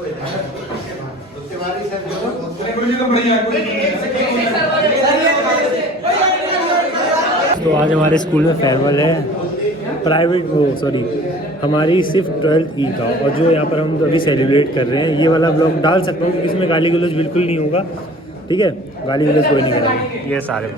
तो आज हमारे स्कूल में फेयरवेल है, प्राइवेट सॉरी हमारी सिर्फ 12th ई का, और जो यहाँ पर हम अभी सेलिब्रेट कर रहे हैं, ये वाला ब्लॉग डाल सकता हूँ क्योंकि इसमें गाली गलौज बिल्कुल नहीं होगा, ठीक है। गाली गलौज कोई नहीं करेगा, ये सारे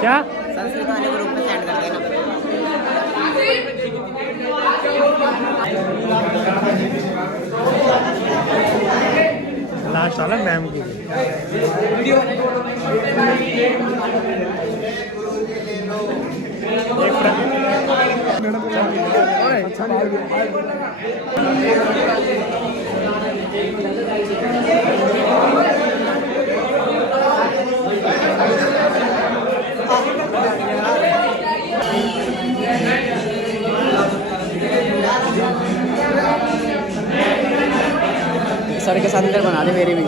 क्या संस्कृत वाले ग्रुप में सेंड कर देना। लास्ट वाला मैम की सर के साथ इधर बना दे मेरी भी।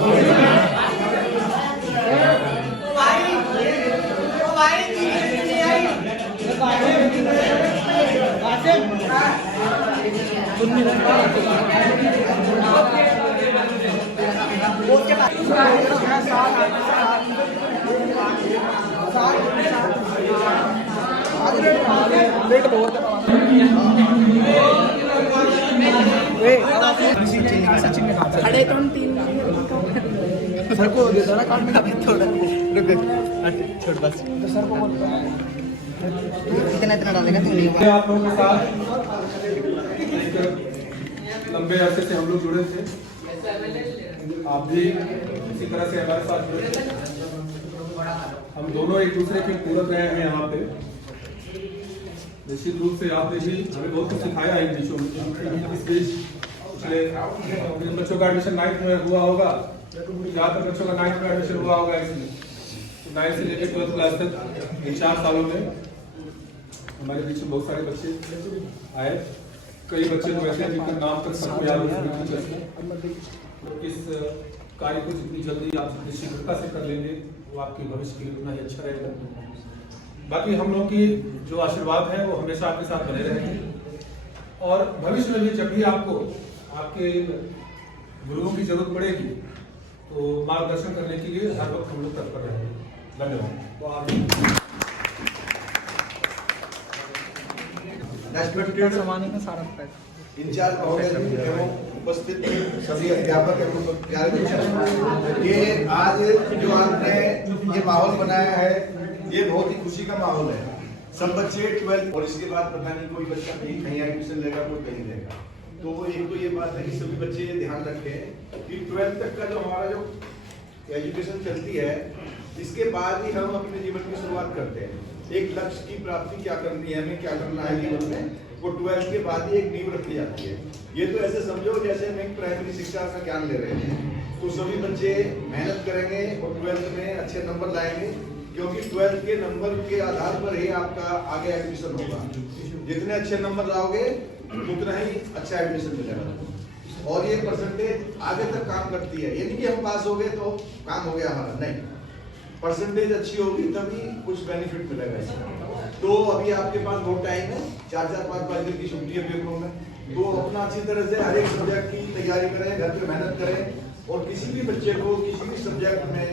अरे तुम तीन सर को देता ना काम में थोड़ा रुक छोड़ बस तो सर को इतना इतना डालेगा तुम नहीं। आप लोगों के साथ लंबे अरसे से हम लोग जुड़े थे, आप भी इसी तरह से हमारे साथ जुड़े थे। हम दोनों एक दूसरे के पूरक रहे हैं यहाँ पे। निश्चित रूप से आपने भी हमें बहुत कुछ सिखाया है इन बीचों में। इस बीच पिछले बच्चों का एडमिशन 9th में हुआ होगा, ज़्यादातर बच्चों का 9th में एडमिशन हुआ होगा। इसमें 9th से लेकर 12th क्लास तक इन 4 सालों में हमारे बीच में बहुत सारे बच्चे आए। कई बच्चे तो ऐसे हैं जिनका नाम तक सबको याद है। इस कार्य को जितनी जल्दी आप जितनी शीघ्रता से कर लेंगे वो आपके भविष्य के लिए उतना ही अच्छा रहेगा। बाकी हम लोगों की जो आशीर्वाद है वो हमेशा आपके साथ बने रहेंगे, और भविष्य में भी जब भी आपको आपके गुरुओं की जरूरत पड़ेगी तो मार्गदर्शन करने के लिए हर वक्त हम लोग तत्पर रहेंगे। धन्यवाद। इंचार्ज महोदय एवं उपस्थित सभी अध्यापक एवं प्यारे बच्चों, ये आज जो आपने ये माहौल बनाया है ये बहुत ही खुशी का माहौल है। सब बच्चे 12th और इसके बाद पता नहीं कोई बच्चा कहीं एडमिशन लेगा, कोई कहीं लेगा। तो एक तो ये बात है कि सभी बच्चे ये ध्यान रखें कि 12th तक का जो हमारा जो एजुकेशन चलती है इसके बाद ही हम अपने जीवन की शुरुआत करते हैं। एक लक्ष्य की प्राप्ति क्या करनी है, हमें क्या करना है जीवन में, वो 12th के बाद ही एक नींव रखी जाती है। ये तो ऐसे समझो जैसे हम एक प्राइमरी शिक्षा का ज्ञान ले रहे हैं, तो सभी बच्चे मेहनत करेंगे और 12th में अच्छे नंबर लाएंगे, क्योंकि 12th के नंबर के आधार पर ही आपका आगे एडमिशन होगा। जितने अच्छे नंबर लाओगे उतना ही अच्छा एडमिशन मिलेगा, और ये परसेंटेज आगे तक काम करती है। ये नहीं कि हम पास हो गए तो काम हो गया हमारा, नहीं। परसेंटेज अच्छी होगी तभी कुछ बेनिफिट मिलेगा इसमें। तो अभी आपके पास बहुत टाइम है, 4-4, 5-5 दिन की छुट्टी है पेपरों में, तो अपना अच्छी तरह से हर एक सब्जेक्ट की तैयारी करें, घर पे मेहनत करें और किसी भी बच्चे को किसी भी सब्जेक्ट में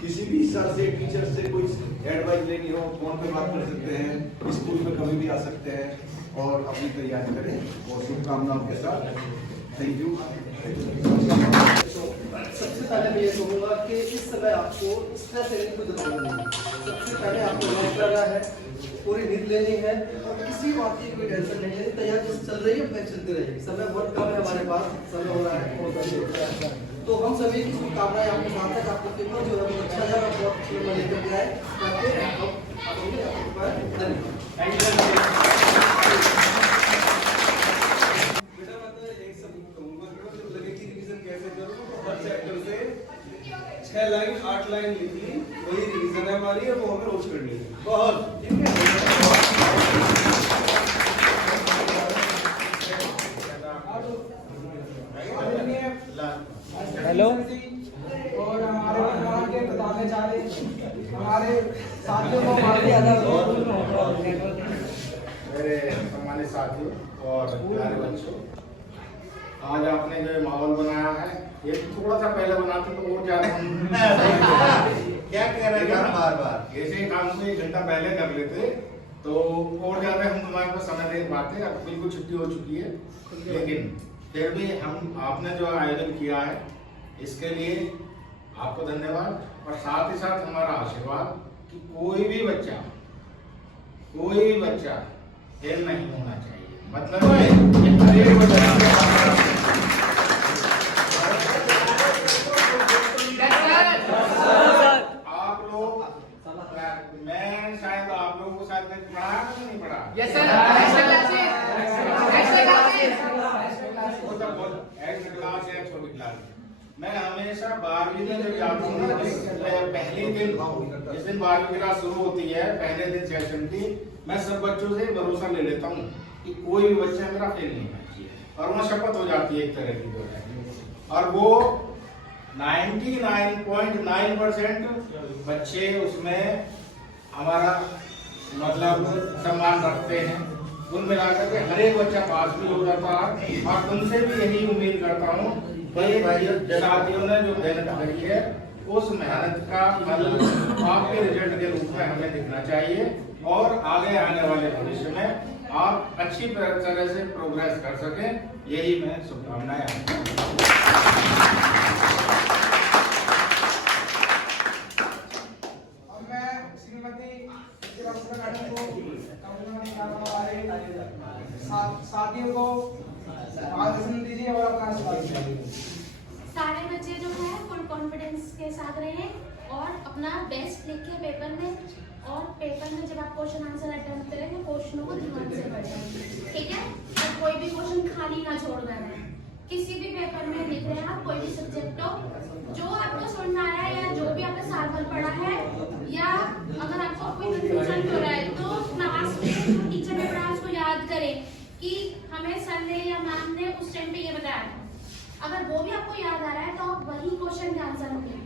किसी भी सर से टीचर से कोई एडवाइस लेनी हो फोन पे बात कर सकते हैं, स्कूल में कभी भी आ सकते हैं और अपनी तैयारी करें और शुभकामनाओं के साथ थैंक यू। सबसे पहले मैं ये कहूँगा कि इस समय आपको स्ट्रेस लेने की कोई जरूरत नहीं है। सबसे पहले आपको रेस्ट करना है, पूरी नींद लेनी है और किसी बात की कोई टेंशन नहीं है। तैयारी जैसे चल रही है अपने चलती रहेगी। समय बहुत कम है हमारे पास, समय हो रहा है तो हम सभी की शुभकामनाएं आपके साथ है। आपका पेपर जो है वो अच्छा जाए और बहुत अच्छे नंबर लेकर के आए। बेटा मैं तो एक सब कहूँगा कि जब लगे कि रिवीजन कैसे करूँ तो हर चैप्टर से 6 लाइन 8 लाइन लिखी, वही रिवीजन है हमारी और वो हमें रोज करनी है। बहुत ठीक है। हेलो और हमारे वहाँ के बताने जा रहे हमारे साथियों को मेरे सम्मानित साथियों और प्यारे बच्चों, आज आपने जो माहौल बनाया है ये थोड़ा सा पहले बनाते तो और ज्यादा क्या कह रहे हैं बार बार ऐसे काम को 1 घंटा पहले कर लेते तो और ज्यादा हम तुम्हारे पास समय दे पाते। अब बिल्कुल छुट्टी हो चुकी है, लेकिन फिर भी हम आपने जो आयोजन किया है इसके लिए आपको धन्यवाद और साथ ही साथ हमारा आशीर्वाद कि कोई भी बच्चा फेल नहीं होना चाहिए। मतलब हर एक बच्चा आप लोग, मैं शायद आप लोगों को शायद पढ़ाया तो नहीं पढ़ा? यस सर, एक्स्ट्रा क्लास या छोटी क्लास। मैं हमेशा 12वीं में जब जाता हूँ ना, पहले दिन जिस दिन 12वीं क्लास शुरू होती है, पहले दिन सेशन की, मैं सब बच्चों से भरोसा ले लेता हूँ कि कोई भी बच्चा मेरा फेल नहीं होना चाहिए और वहाँ शपथ हो जाती है एक तरह की जो है। और वो 99.9% बच्चे उसमें हमारा मतलब सम्मान रखते हैं। कुल मिलाकर के हर एक बच्चा पास भी हो जाता है और तुमसे भी यही उम्मीद करता हूँ कि साथियों ने जो मेहनत करी है उस मेहनत का फल आपके रिजल्ट के रूप में हमें दिखना चाहिए और आगे आने वाले भविष्य में आप अच्छी तरह से प्रोग्रेस कर सकें, यही मैं शुभकामनाएं और मैं श्रीमती मैडम को साथियों को मार्गदर्शन दीजिए और अपना आशीर्वाद दीजिए। सारे बच्चे जो है फुल कॉन्फिडेंस के साथ रहें और अपना बेस्ट लिखें पेपर में, और पेपर में जब आप क्वेश्चन आंसर अटेम्प्ट करें तो क्वेश्चनों को ध्यान से पढ़ें, ठीक है? और कोई भी क्वेश्चन खाली ना छोड़ देना। किसी भी पेपर में लिख रहे हैं आप, कोई भी सब्जेक्ट हो, जो आपको समझ में आ रहा है या जो भी आपने साल भर पढ़ा है, या अगर आपको कोई कंफ्यूजन हो रहा है तो क्लास में जो टीचर ने पढ़ा उसको याद करें कि हमें सर ने या मैम ने उस टाइम पे ये बताया था। अगर वो भी आपको याद आ रहा है तो आप वही क्वेश्चन के आंसर लिखें।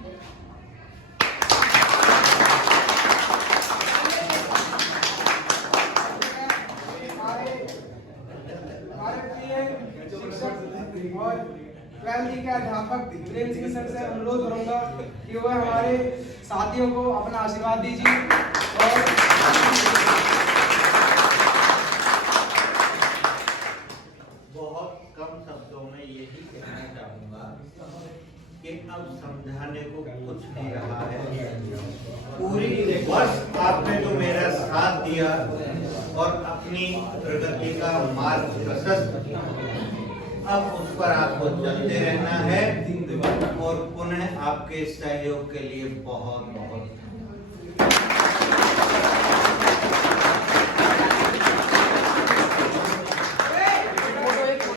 हमारे प्रिय शिक्षक और 12वीं के अध्यापक प्रेम सिंह सर से अनुरोध करूंगा कि वह हमारे साथियों को अपना आशीर्वाद दीजिए। और बहुत कम शब्दों में यही कहना चाहूँगा कि अब समझाने को कुछ नहीं रहा है। पूरी वर्ष आपने जो मेरा साथ दिया और अपनी प्रगति का मार्ग प्रशस्त किया, अब उस पर आपको चलते रहना है और पुनः आपके सहयोग के लिए बहुत बहुत